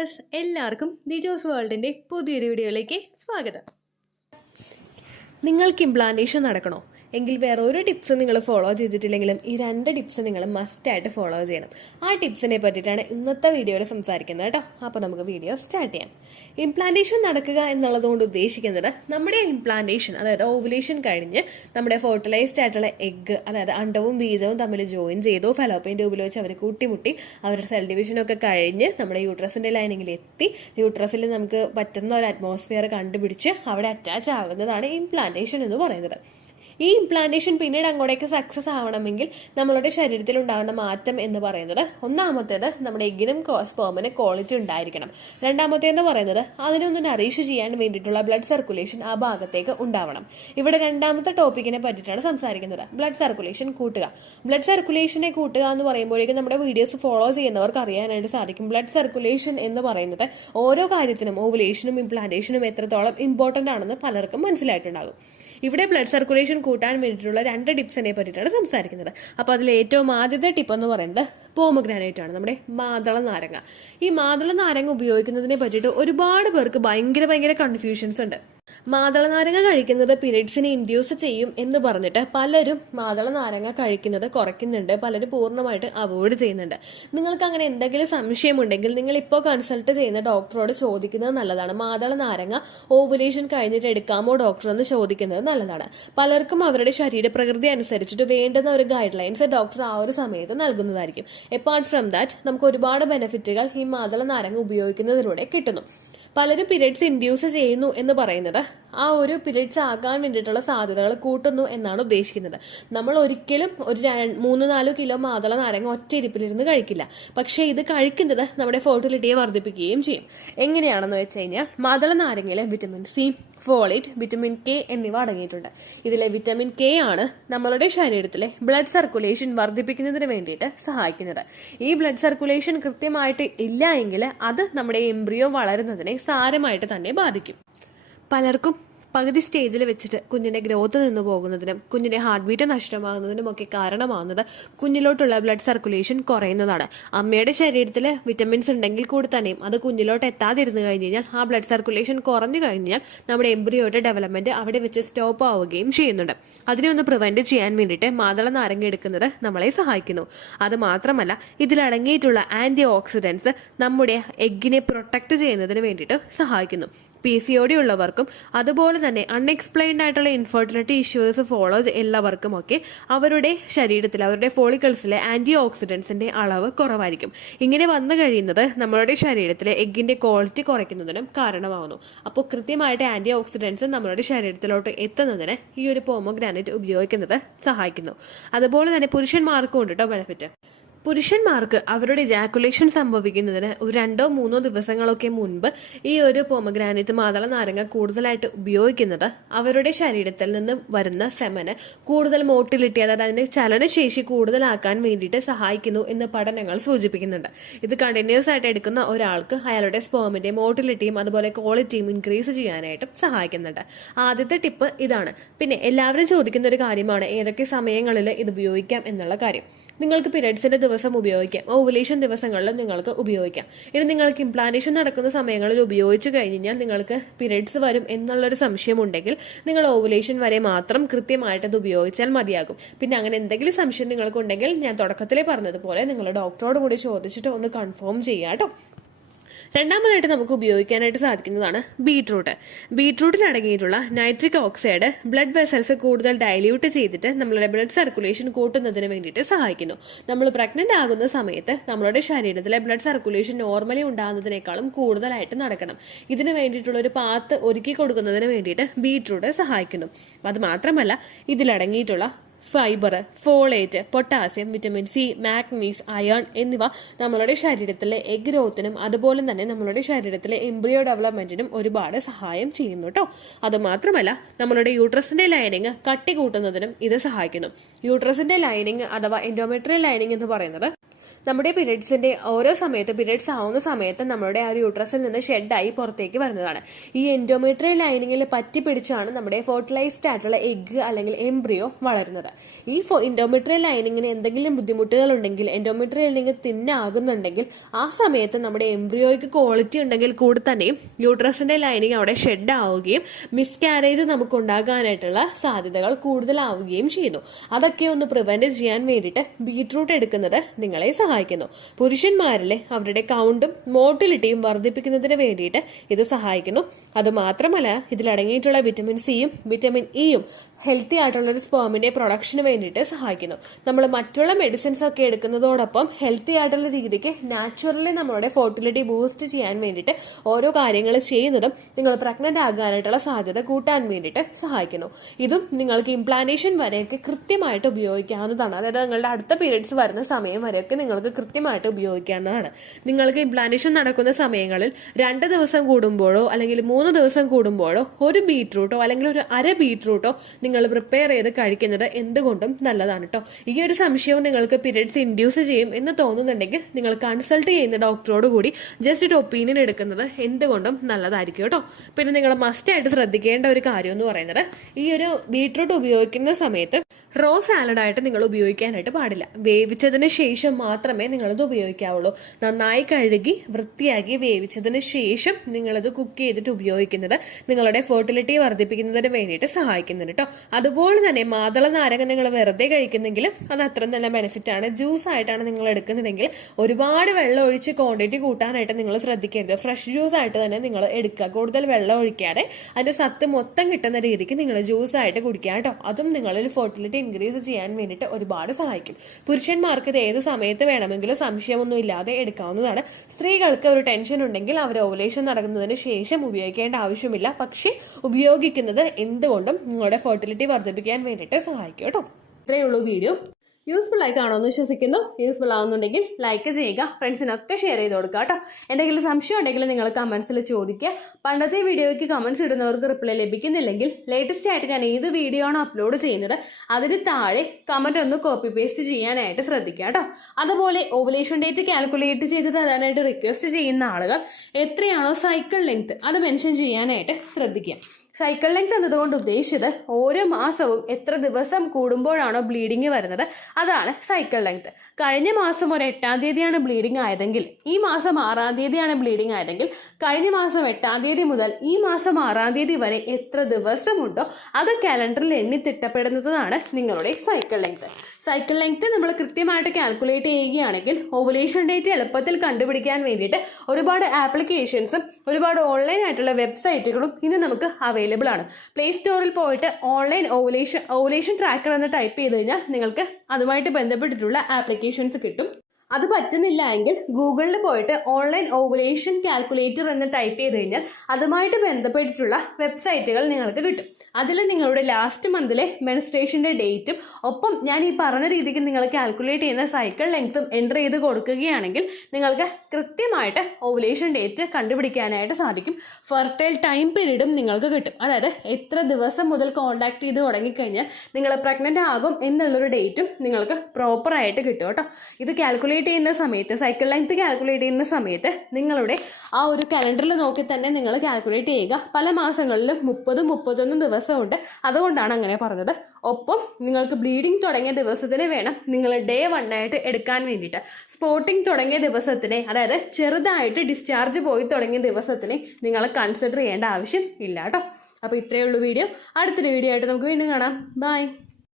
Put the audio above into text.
Dears, എല്ലാവർക്കും ദിജോസ് വേൾഡിൻ്റെ പുതിയൊരു വീഡിയോയിലേക്ക് സ്വാഗതം. നിങ്ങൾക്ക് ഇംപ്ലാന്റേഷൻ നടക്കണോ? എങ്കിൽ വേറെ ഒരു ടിപ്സ് നിങ്ങൾ ഫോളോ ചെയ്തിട്ടില്ലെങ്കിലും ഈ രണ്ട് ടിപ്സ് നിങ്ങൾ മസ്റ്റായിട്ട് ഫോളോ ചെയ്യണം. ആ ടിപ്സിനെ പറ്റിയിട്ടാണ് ഇന്നത്തെ വീഡിയോയിൽ സംസാരിക്കുന്നത് കേട്ടോ. അപ്പോൾ നമുക്ക് വീഡിയോ സ്റ്റാർട്ട് ചെയ്യാം. ഇംപ്ലാന്റേഷൻ നടക്കുക എന്നുള്ളതുകൊണ്ട് ഉദ്ദേശിക്കുന്നത് നമ്മുടെ ഇംപ്ലാന്റേഷൻ, അതായത് ഓവുലേഷൻ കഴിഞ്ഞ് നമ്മുടെ ഫെർട്ടിലൈസ്ഡ് ആയിട്ടുള്ള എഗ്ഗ്, അതായത് അണ്ടവും ബീജവും തമ്മിൽ ജോയിൻ ചെയ്തു, ഫലോപ്പിയൻ ട്യൂബിൽ വെച്ച് അവർ കൂട്ടിമുട്ടി അവരുടെ സെൽ ഡിവിഷനൊക്കെ കഴിഞ്ഞ് നമ്മുടെ യൂട്രസിന്റെ ലൈനിങ്ങിൽ എത്തി യൂട്രസിൽ നമുക്ക് പറ്റുന്ന ഒരു അറ്റ്മോസ്ഫിയർ കണ്ടുപിടിച്ച് അവിടെ അറ്റാച്ച് ആകുന്നതാണ് ഇംപ്ലാന്റേഷൻ എന്ന് പറയുന്നത്. ഈ ഇംപ്ലാന്റേഷൻ പിന്നീട് അങ്ങോട്ടേക്ക് സക്സസ് ആവണമെങ്കിൽ നമ്മളുടെ ശരീരത്തിൽ ഉണ്ടാകുന്ന മാറ്റം എന്ന് പറയുന്നത്, ഒന്നാമത്തേത് നമ്മുടെ എഗ്ഗിനും സ്പേമിനും ക്വാളിറ്റി ഉണ്ടായിരിക്കണം. രണ്ടാമത്തേന്ന് പറയുന്നത് അതിനൊന്ന് നറീഷ് ചെയ്യാൻ വേണ്ടിയിട്ടുള്ള ബ്ലഡ് സർക്കുലേഷൻ ആ ഭാഗത്തേക്ക് ഉണ്ടാവണം. ഇവിടെ രണ്ടാമത്തെ ടോപ്പിക്കിനെ പറ്റിയിട്ടാണ് സംസാരിക്കുന്നത്. ബ്ലഡ് സർക്കുലേഷൻ കൂട്ടുക. ബ്ലഡ് സർക്കുലേഷനെ കൂട്ടുക എന്ന് പറയുമ്പോഴേക്കും നമ്മുടെ വീഡിയോസ് ഫോളോ ചെയ്യുന്നവർക്ക് അറിയാനായിട്ട് സാധിക്കും. ബ്ലഡ് സർക്കുലേഷൻ എന്ന് പറയുന്നത് ഓരോ കാര്യത്തിനും, ഓവുലേഷനും ഇംപ്ലാന്റേഷനും എത്രത്തോളം ഇമ്പോർട്ടന്റ് ആണെന്ന് പലർക്കും മനസ്സിലായിട്ടുണ്ടാകും. ഇവിടെ ബ്ലഡ് സർക്കുലേഷൻ കൂട്ടാൻ വേണ്ടിയിട്ടുള്ള രണ്ട് ടിപ്സിനെ പറ്റിയിട്ടാണ് സംസാരിക്കുന്നത്. അപ്പോൾ അതിൽ ഏറ്റവും ആദ്യത്തെ ടിപ്പ് എന്ന് പറയുന്നത് പോമഗ്രാനൈറ്റ് ആണ്, നമ്മുടെ മാതള നാരങ്ങ. ഈ മാതള നാരങ്ങ ഉപയോഗിക്കുന്നതിനെ പറ്റിയിട്ട് ഒരുപാട് പേർക്ക് ഭയങ്കര കൺഫ്യൂഷൻസ് ഉണ്ട്. മാതള നാരങ്ങ കഴിക്കുന്നത് പീരിയഡ്സിനെ ഇൻഡ്യൂസ് ചെയ്യും എന്ന് പറഞ്ഞിട്ട് പലരും മാതള നാരങ്ങ കഴിക്കുന്നത് കുറയ്ക്കുന്നുണ്ട്, പലരും പൂർണ്ണമായിട്ട് അവോയ്ഡ് ചെയ്യുന്നുണ്ട്. നിങ്ങൾക്ക് അങ്ങനെ എന്തെങ്കിലും സംശയമുണ്ടെങ്കിൽ നിങ്ങൾ ഇപ്പോൾ കൺസൾട്ട് ചെയ്യുന്ന ഡോക്ടറോട് ചോദിക്കുന്നത് നല്ലതാണ്. മാതള നാരങ്ങ ഓവുലേഷൻ കഴിഞ്ഞിട്ട് എടുക്കാമോ ഡോക്ടർ എന്ന് ചോദിക്കുന്നത് നല്ലതാണ്. പലർക്കും അവരുടെ ശരീരപ്രകൃതി അനുസരിച്ചിട്ട് വേണ്ടുന്ന ഒരു ഗൈഡ് ലൈൻസ് ഡോക്ടർ ആ ഒരു സമയത്ത് നൽകുന്നതായിരിക്കും. അപ്പാർട്ട് ഫ്രം ദാറ്റ് നമുക്ക് ഒരുപാട് ബെനിഫിറ്റുകൾ ഈ മാതള നാരങ്ങ ഉപയോഗിക്കുന്നതിലൂടെ കിട്ടുന്നു. പലരും പീരിയഡ്സ് ഇൻഡ്യൂസ് ചെയ്യുന്നു എന്ന് പറയുന്നത് ആ ഒരു പീരിയഡ്സ് ആകാൻ വേണ്ടിയിട്ടുള്ള സാധ്യതകൾ കൂട്ടുന്നു എന്നാണ് ഉദ്ദേശിക്കുന്നത്. നമ്മൾ ഒരിക്കലും ഒരു 3-4 കിലോ മാതള നാരങ്ങ ഒറ്റ ഇരിപ്പിലിരുന്ന് കഴിക്കില്ല. പക്ഷേ ഇത് കഴിക്കുന്നത് നമ്മുടെ ഫെർട്ടിലിറ്റിയെ വർദ്ധിപ്പിക്കുകയും ചെയ്യും. എങ്ങനെയാണെന്ന് വെച്ച് കഴിഞ്ഞാൽ മാതള നാരങ്ങയിലെ vitamin C, folate, vitamin K എന്നിവ അടങ്ങിയിട്ടുണ്ട്. ഇതിലെ വിറ്റമിൻ കെ ആണ് നമ്മളുടെ ശരീരത്തിലെ ബ്ലഡ് സർക്കുലേഷൻ വർദ്ധിപ്പിക്കുന്നതിന് വേണ്ടിയിട്ട് സഹായിക്കുന്നത്. ഈ ബ്ലഡ് സർക്കുലേഷൻ കൃത്യമായിട്ട് ഇല്ല എങ്കിൽ അത് നമ്മുടെ എംബ്രിയോ വളരുന്നതിനെ സാരമായിട്ട് തന്നെ ബാധിക്കും. പലർക്കും പകുതി സ്റ്റേജിൽ വെച്ചിട്ട് കുഞ്ഞിന്റെ ഗ്രോത്ത് നിന്ന് പോകുന്നതിനും കുഞ്ഞിന്റെ ഹാർട്ട് ബീറ്റ് നഷ്ടമാകുന്നതിനും ഒക്കെ കാരണമാകുന്നത് കുഞ്ഞിലോട്ടുള്ള ബ്ലഡ് സർക്കുലേഷൻ കുറയുന്നതാണ്. അമ്മയുടെ ശരീരത്തിൽ വിറ്റമിൻസ് ഉണ്ടെങ്കിൽ കൂടി തന്നെയും അത് കുഞ്ഞിലോട്ട് എത്താതിരുന്നു കഴിഞ്ഞ് കഴിഞ്ഞാൽ ആ ബ്ലഡ് സർക്കുലേഷൻ കുറഞ്ഞു കഴിഞ്ഞാൽ നമ്മുടെ എംബ്രിയോയുടെ ഡെവലപ്മെന്റ് അവിടെ വെച്ച് സ്റ്റോപ്പ് ആവുകയും ചെയ്യുന്നുണ്ട്. അതിനെ ഒന്ന് പ്രിവെന്റ് ചെയ്യാൻ വേണ്ടിയിട്ട് മാതള നാരങ്ങ എടുക്കുന്നത് നമ്മളെ സഹായിക്കുന്നു. അത് മാത്രമല്ല ഇതിലടങ്ങിയിട്ടുള്ള ആന്റി ഓക്സിഡൻസ് നമ്മുടെ എഗ്ഗിനെ പ്രൊട്ടക്ട് ചെയ്യുന്നതിന് വേണ്ടിയിട്ട് സഹായിക്കുന്നു. PCOD ഉള്ളവർക്കും അതുപോലെ തന്നെ അൺഎക്സ്പ്ലെയിൻഡ് ആയിട്ടുള്ള ഇൻഫെർട്ടിലിറ്റി ഇഷ്യൂസ് ഫോളോ എല്ലാവർക്കും ഒക്കെ അവരുടെ ശരീരത്തിൽ, അവരുടെ ഫോളിക്കിൾസിലെ ആന്റി ഓക്സിഡൻസിന്റെ അളവ് കുറവായിരിക്കും. ഇങ്ങനെ വന്നു കഴിയുന്നത് നമ്മളുടെ ശരീരത്തിലെ എഗ്ഗിന്റെ ക്വാളിറ്റി കുറയ്ക്കുന്നതിനും കാരണമാകുന്നു. അപ്പോൾ കൃത്യമായിട്ട് ആന്റി ഓക്സിഡൻസ് നമ്മളുടെ ശരീരത്തിലോട്ട് എത്തുന്നതിന് ഈ ഒരു പോമഗ്രാനൈറ്റ് ഉപയോഗിക്കുന്നത് സഹായിക്കുന്നു. അതുപോലെ തന്നെ പുരുഷന്മാർക്കും ഉണ്ട് കേട്ടോ ബെനിഫിറ്റ്. പുരുഷന്മാർക്ക് അവരുടെ ജാക്കുലേഷൻ സംഭവിക്കുന്നതിന് 2-3 ദിവസങ്ങളൊക്കെ മുൻപ് ഈ ഒരു പോമഗ്രാനൈറ്റ് മാതള നാരങ്ങ കൂടുതലായിട്ട് ഉപയോഗിക്കുന്നത് അവരുടെ ശരീരത്തിൽ നിന്ന് വരുന്ന സെമന് കൂടുതൽ മോട്ടിലിറ്റി, അതായത് അതിന്റെ ചലനശേഷി കൂടുതലാക്കാൻ വേണ്ടിയിട്ട് സഹായിക്കുന്നു എന്ന് പഠനങ്ങൾ സൂചിപ്പിക്കുന്നുണ്ട്. ഇത് കണ്ടിന്യൂസ് ആയിട്ട് എടുക്കുന്ന ഒരാൾക്ക് അയാളുടെ സ്പേമിന്റെ മോട്ടിലിറ്റിയും അതുപോലെ ക്വാളിറ്റിയും ഇൻക്രീസ് ചെയ്യാനായിട്ടും സഹായിക്കുന്നുണ്ട്. ആദ്യത്തെ ടിപ്പ് ഇതാണ്. പിന്നെ എല്ലാവരും ചോദിക്കുന്ന ഒരു കാര്യമാണ് ഏതൊക്കെ സമയങ്ങളിൽ ഇത് ഉപയോഗിക്കാം എന്നുള്ള കാര്യം. നിങ്ങൾക്ക് പീരിയഡ്സിന്റെ ദിവസം ഉപയോഗിക്കാം, ഓവുലേഷൻ ദിവസങ്ങളിലും നിങ്ങൾക്ക് ഉപയോഗിക്കാം. ഇനി നിങ്ങൾക്ക് ഇംപ്ലാന്റേഷൻ നടക്കുന്ന സമയങ്ങളിൽ ഉപയോഗിച്ചു കഴിഞ്ഞാൽ നിങ്ങൾക്ക് പീരിയഡ്സ് വരും എന്നുള്ളൊരു സംശയമുണ്ടെങ്കിൽ നിങ്ങൾ ഓവുലേഷൻ വരെ മാത്രം കൃത്യമായിട്ട് അത് ഉപയോഗിച്ചാൽ മതിയാകും. പിന്നെ അങ്ങനെ എന്തെങ്കിലും സംശയം നിങ്ങൾക്കുണ്ടെങ്കിൽ ഞാൻ തുടക്കത്തിലേ പറഞ്ഞതുപോലെ നിങ്ങൾ ഡോക്ടറോട് കൂടി ചോദിച്ചിട്ട് ഒന്ന് കൺഫേം ചെയ്യാം കേട്ടോ. രണ്ടാമതായിട്ട് നമുക്ക് ഉപയോഗിക്കാനായിട്ട് സാധിക്കുന്നതാണ് ബീട്രൂട്ട്. ബീട്രൂട്ടിൽ അടങ്ങിയിട്ടുള്ള നൈട്രിക് ഓക്സൈഡ് ബ്ലഡ് വെസൽസ് കൂടുതൽ ഡൈല്യൂട്ട് ചെയ്തിട്ട് നമ്മളുടെ ബ്ലഡ് സർക്കുലേഷൻ കൂട്ടുന്നതിന് വേണ്ടിയിട്ട് സഹായിക്കുന്നു. നമ്മൾ പ്രഗ്നന്റ് ആകുന്ന സമയത്ത് നമ്മളുടെ ശരീരത്തിലെ ബ്ലഡ് സർക്കുലേഷൻ നോർമലി ഉണ്ടാകുന്നതിനേക്കാളും കൂടുതലായിട്ട് നടക്കണം. ഇതിന് വേണ്ടിയിട്ടുള്ള ഒരു പാത്ത് ഒരുക്കി കൊടുക്കുന്നതിന് വേണ്ടിയിട്ട് ബീട്രൂട്ട് സഹായിക്കുന്നു. അത് മാത്രമല്ല ഇതിലടങ്ങിയിട്ടുള്ള fibre, folate, potassium, vitamin C, manganese, iron എന്നിവ നമ്മളുടെ ശരീരത്തിലെ എഗ് ഗ്രോത്തിനും അതുപോലെ തന്നെ നമ്മളുടെ ശരീരത്തിലെ എംബ്രിയോ ഡെവലപ്മെന്റിനും ഒരുപാട് സഹായം ചെയ്യുന്നു കേട്ടോ. അത് മാത്രമല്ല നമ്മളുടെ യൂട്രസിന്റെ ലൈനിങ് കട്ടി കൂട്ടുന്നതിനും ഇത് സഹായിക്കുന്നു. യൂട്രസിന്റെ ലൈനിങ് അഥവാ എൻഡോമെട്രിയൽ ലൈനിങ് എന്ന് പറയുന്നത് നമ്മുടെ പീരിയഡ്സിന്റെ ഓരോ സമയത്ത് പീരിയഡ്സ് ആവുന്ന സമയത്ത് നമ്മുടെ ആ യൂട്രസിൽ നിന്ന് ഷെഡായി പുറത്തേക്ക് വരുന്നതാണ്. ഈ എൻഡോമെട്രിയൽ ലൈനിങ്ങിൽ പറ്റി പിടിച്ചാണ് നമ്മുടെ ഫെർട്ടിലൈസ്ഡ് ആയിട്ടുള്ള എഗ് അല്ലെങ്കിൽ എംബ്രിയോ വളരുന്നത്. ഈ എൻഡോമെട്രിയൽ ലൈനിങ്ങിന് എന്തെങ്കിലും ബുദ്ധിമുട്ടുകൾ ഉണ്ടെങ്കിൽ, എൻഡോമെട്രിയൽ ലൈനിങ് തിന്നാകുന്നുണ്ടെങ്കിൽ ആ സമയത്ത് നമ്മുടെ എംബ്രിയോയ്ക്ക് ക്വാളിറ്റി ഉണ്ടെങ്കിൽ കൂടി തന്നെയും യൂട്രസിന്റെ ലൈനിങ് അവിടെ ഷെഡ് ആവുകയും മിസ്കാരേജ് നമുക്ക് ഉണ്ടാകാനായിട്ടുള്ള സാധ്യതകൾ കൂടുതലാവുകയും ചെയ്യുന്നു. അതൊക്കെ ഒന്ന് പ്രിവെന്റ് ചെയ്യാൻ വേണ്ടിയിട്ട് ബീറ്റ്റൂട്ട് എടുക്കുന്നത് നിങ്ങളെ സഹായിക്കുന്നു. പുരുഷന്മാരിലെ അവരുടെ കൗണ്ടും മോട്ടിലിറ്റിയും വർദ്ധിപ്പിക്കുന്നതിന് വേണ്ടിയിട്ട് ഇത് സഹായിക്കുന്നു. അതുമാത്രമല്ല, ഇതിലടങ്ങിയിട്ടുള്ള വിറ്റമിൻ സിയും വിറ്റമിൻ ഇയും ഹെൽത്തി ആയിട്ടുള്ള ഒരു സ്പേമിന്റെ പ്രൊഡക്ഷന് വേണ്ടിയിട്ട് സഹായിക്കുന്നു. നമ്മൾ മറ്റുള്ള മെഡിസിൻസ് ഒക്കെ എടുക്കുന്നതോടൊപ്പം ഹെൽത്തി ആയിട്ടുള്ള രീതിക്ക് നാച്ചുറലി നമ്മളുടെ ഫെർട്ടിലിറ്റി ബൂസ്റ്റ് ചെയ്യാൻ വേണ്ടിയിട്ട് ഓരോ കാര്യങ്ങൾ ചെയ്യുന്നതും നിങ്ങൾ പ്രഗ്നന്റ് ആകാനായിട്ടുള്ള സാധ്യത കൂട്ടാൻ വേണ്ടിയിട്ട് സഹായിക്കുന്നു. ഇതും നിങ്ങൾക്ക് ഇംപ്ലാന്റേഷൻ വരെയൊക്കെ കൃത്യമായിട്ട് ഉപയോഗിക്കാവുന്നതാണ്. അതായത് നിങ്ങളുടെ അടുത്ത പീരിയഡ്സ് വരുന്ന സമയം വരെയൊക്കെ നിങ്ങൾക്ക് കൃത്യമായിട്ട് ഉപയോഗിക്കാവുന്നതാണ്. നിങ്ങൾക്ക് ഇംപ്ലാന്റേഷൻ നടക്കുന്ന സമയങ്ങളിൽ 2 ദിവസം കൂടുമ്പോഴോ അല്ലെങ്കിൽ 3 ദിവസം കൂടുമ്പോഴോ ഒരു ബീറ്റ്റൂട്ടോ അല്ലെങ്കിൽ ഒരു അര ബീറ്റ്റൂട്ടോ നിങ്ങൾ പ്രിപ്പയർ ചെയ്ത് കഴിക്കുന്നത് എന്തുകൊണ്ടും നല്ലതാണ് കേട്ടോ. ഈ ഒരു സംശയവും നിങ്ങൾക്ക് പീരിയഡ്സ് ഇൻഡ്യൂസ് ചെയ്യും എന്ന് തോന്നുന്നുണ്ടെങ്കിൽ നിങ്ങൾ കൺസൾട്ട് ചെയ്യുന്ന ഡോക്ടറോട് കൂടി ജസ്റ്റ് ഒരു ഒപ്പീനിയൻ എടുക്കുന്നത് എന്തുകൊണ്ടും നല്ലതായിരിക്കും കേട്ടോ. പിന്നെ നിങ്ങൾ മസ്റ്റ് ആയിട്ട് ശ്രദ്ധിക്കേണ്ട ഒരു കാര്യം എന്ന് പറയുന്നത്, ഈ ഒരു ബീറ്റ്റൂട്ട് ഉപയോഗിക്കുന്ന സമയത്ത് റോ സാലഡായിട്ട് നിങ്ങൾ ഉപയോഗിക്കാനായിട്ട് പാടില്ല. വേവിച്ചതിന് ശേഷം മാത്രമേ നിങ്ങളത് ഉപയോഗിക്കാവുള്ളൂ. നന്നായി കഴുകി വൃത്തിയാക്കി വേവിച്ചതിന് ശേഷം നിങ്ങളത് കുക്ക് ചെയ്തിട്ട് ഉപയോഗിക്കുന്നത് നിങ്ങളുടെ ഫെർട്ടിലിറ്റി വർദ്ധിപ്പിക്കുന്നതിന് വേണ്ടിയിട്ട് സഹായിക്കുന്നുണ്ട് കേട്ടോ. അതുപോലെ തന്നെ മാതള നാരങ്ങ നിങ്ങൾ വെറുതെ കഴിക്കുന്നെങ്കിലും അത് അത്ര നല്ല ബെനിഫിറ്റ് ആണ്. ജ്യൂസ് ആയിട്ടാണ് നിങ്ങൾ എടുക്കുന്നതെങ്കിൽ ഒരുപാട് വെള്ളം ഒഴിച്ച് ക്വാണ്ടിറ്റി കൂട്ടാനായിട്ട് നിങ്ങൾ ശ്രദ്ധിക്കരുത്. ഫ്രഷ് ജ്യൂസ് ആയിട്ട് തന്നെ നിങ്ങൾ എടുക്കുക. കൂടുതൽ വെള്ളം ഒഴിക്കാതെ അതിന്റെ സത്ത് മൊത്തം കിട്ടുന്ന രീതിക്ക് നിങ്ങൾ ജ്യൂസ് ആയിട്ട് കുടിക്കുക കേട്ടോ. അതും നിങ്ങളിൽ ഫെർട്ടിലിറ്റി ഇൻക്രീസ് ചെയ്യാൻ വേണ്ടിയിട്ട് ഒരുപാട് സഹായിക്കും. പുരുഷന്മാർക്ക് ഇത് ഏത് സമയത്ത് വേണമെങ്കിലും സംശയമൊന്നും ഇല്ലാതെ എടുക്കാവുന്നതാണ്. സ്ത്രീകൾക്ക് ഒരു ടെൻഷൻ ഉണ്ടെങ്കിൽ അവർ ഓവുലേഷൻ നടക്കുന്നതിന് ശേഷം ഉപയോഗിക്കേണ്ട ആവശ്യമില്ല. പക്ഷേ ഉപയോഗിക്കുന്നത് എന്തുകൊണ്ടും നിങ്ങളുടെ ഫെർട്ടിലിറ്റി വർദ്ധിപ്പിക്കാൻ വേണ്ടിയിട്ട് സഹായിക്കും കേട്ടോ. ഇത്രയേ ഉള്ളൂ വീഡിയോ. യൂസ്ഫുൾ ആയി കാണുമെന്ന് വിശ്വസിക്കുന്നു. യൂസ്ഫുൾ ആവുന്നുണ്ടെങ്കിൽ ലൈക്ക് ചെയ്യുക, ഫ്രണ്ട്സിനൊക്കെ ഷെയർ ചെയ്ത് കൊടുക്കുക കേട്ടോ. എന്തെങ്കിലും സംശയം ഉണ്ടെങ്കിൽ നിങ്ങൾ കമന്റ്സിൽ ചോദിക്കുക. പണ്ടത്തെ വീഡിയോയ്ക്ക് കമന്റ്സ് ഇടുന്നവർക്ക് റിപ്ലൈ ലഭിക്കുന്നില്ലെങ്കിൽ ലേറ്റസ്റ്റ് ആയിട്ട് ഞാൻ ഏത് വീഡിയോ ആണോ അപ്ലോഡ് ചെയ്യുന്നത് അതിന് താഴെ കമന്റ് ഒന്ന് കോപ്പി പേസ്റ്റ് ചെയ്യാനായിട്ട് ശ്രദ്ധിക്കുക കേട്ടോ. അതുപോലെ ഓവുലേഷൻ ഡേറ്റ് കാൽക്കുലേറ്റ് ചെയ്ത് തരാനായിട്ട് റിക്വസ്റ്റ് ചെയ്യുന്ന ആളുകൾ എത്രയാണോ സൈക്കിൾ ലെങ്ത് അത് മെൻഷൻ ചെയ്യാനായിട്ട് ശ്രദ്ധിക്കുക. സൈക്കിൾ ലെങ്ത് എന്നതുകൊണ്ട് ഉദ്ദേശിച്ചത് ഓരോ മാസവും എത്ര ദിവസം കൂടുമ്പോഴാണോ ബ്ലീഡിങ് വരുന്നത് അതാണ് സൈക്കിൾ ലെങ്ത്. കഴിഞ്ഞ മാസം ഒരു 8-ാം തീയതിയാണ് ബ്ലീഡിങ് ആയതെങ്കിൽ ഈ മാസം 6-ാം തീയതിയാണ് ബ്ലീഡിങ് ആയതെങ്കിൽ കഴിഞ്ഞ മാസം 8-ാം തീയതി മുതൽ ഈ മാസം 6-ാം തീയതി വരെ എത്ര ദിവസമുണ്ടോ അത് കാലണ്ടറിൽ എണ്ണി തിട്ടപ്പെടുന്നതാണ് നിങ്ങളുടെ സൈക്കിൾ ലെങ്ത്. സൈക്കിൾ ലെങ്ത് നമ്മൾ കൃത്യമായിട്ട് കാൽക്കുലേറ്റ് ചെയ്യുകയാണെങ്കിൽ ഓവുലേഷൻ ഡേറ്റ് എളുപ്പത്തിൽ കണ്ടുപിടിക്കാൻ വേണ്ടിയിട്ട് ഒരുപാട് ആപ്ലിക്കേഷൻസും ഒരുപാട് ഓൺലൈൻ ആയിട്ടുള്ള വെബ്സൈറ്റുകളും ഇന്ന് നമുക്ക് അവൈലബിൾ ആണ്. പ്ലേ സ്റ്റോറിൽ പോയിട്ട് ഓൺലൈൻ ഓവുലേഷൻ ട്രാക്കർ എന്ന് ടൈപ്പ് ചെയ്ത് കഴിഞ്ഞാൽ നിങ്ങൾക്ക് അതുമായിട്ട് ബന്ധപ്പെട്ടിട്ടുള്ള ആപ്ലിക്കേഷൻസ് കിട്ടും. അത് പറ്റുന്നില്ല എങ്കിൽ ഗൂഗിളിൽ പോയിട്ട് ഓൺലൈൻ ഓവുലേഷൻ കാൽക്കുലേറ്റർ എന്ന് ടൈപ്പ് ചെയ്ത് കഴിഞ്ഞാൽ അതുമായിട്ട് ബന്ധപ്പെട്ടിട്ടുള്ള വെബ്സൈറ്റുകൾ നിങ്ങൾക്ക് കിട്ടും. അതിൽ നിങ്ങളുടെ ലാസ്റ്റ് മന്തിലെ മെൻസ്ട്രേഷൻ്റെ ഡേറ്റും ഒപ്പം ഞാൻ ഈ പറഞ്ഞ രീതിക്ക് നിങ്ങൾ കാൽക്കുലേറ്റ് ചെയ്യുന്ന സൈക്കിൾ ലെങ്ത്തും എൻ്റർ ചെയ്ത് കൊടുക്കുകയാണെങ്കിൽ നിങ്ങൾക്ക് കൃത്യമായിട്ട് ഓവുലേഷൻ ഡേറ്റ് കണ്ടുപിടിക്കാനായിട്ട് സാധിക്കും. ഫെർട്ടൈൽ ടൈം പീരീഡും നിങ്ങൾക്ക് കിട്ടും. അതായത് എത്ര ദിവസം മുതൽ കോൺടാക്ട് ചെയ്ത് തുടങ്ങിക്കഴിഞ്ഞാൽ നിങ്ങൾ പ്രഗ്നൻ്റ് ആകും എന്നുള്ളൊരു ഡേറ്റും നിങ്ങൾക്ക് പ്രോപ്പറായിട്ട് കിട്ടും കേട്ടോ. ഇത് കാൽക്കുലേറ്റ് ചെയ്യുന്ന സമയത്ത് സൈക്കിൾ ലെങ്ത് കാൽക്കുലേറ്റ് ചെയ്യുന്ന സമയത്ത് നിങ്ങളുടെ ആ ഒരു കലണ്ടറിൽ നോക്കി തന്നെ നിങ്ങൾ കാൽക്കുലേറ്റ് ചെയ്യുക. പല മാസങ്ങളിലും 30-31 ദിവസമുണ്ട്. അതുകൊണ്ടാണ് അങ്ങനെ പറഞ്ഞത്. ഒപ്പം നിങ്ങൾക്ക് ബ്ലീഡിങ് തുടങ്ങിയ ദിവസത്തിന് വേണം നിങ്ങൾ ഡേ 1 ആയിട്ട് എടുക്കാൻ വേണ്ടിയിട്ട്. സ്പോട്ടിങ് തുടങ്ങിയ ദിവസത്തിനെ, അതായത് ചെറുതായിട്ട് ഡിസ്ചാർജ് പോയി തുടങ്ങിയ ദിവസത്തിനെ നിങ്ങൾ കൺസിഡർ ചെയ്യേണ്ട ആവശ്യം ഇല്ല കേട്ടോ. അപ്പോൾ ഇത്രയേ ഉള്ളൂ വീഡിയോ. അടുത്തൊരു വീഡിയോ ആയിട്ട് നമുക്ക് വീണ്ടും കാണാം. ബൈ.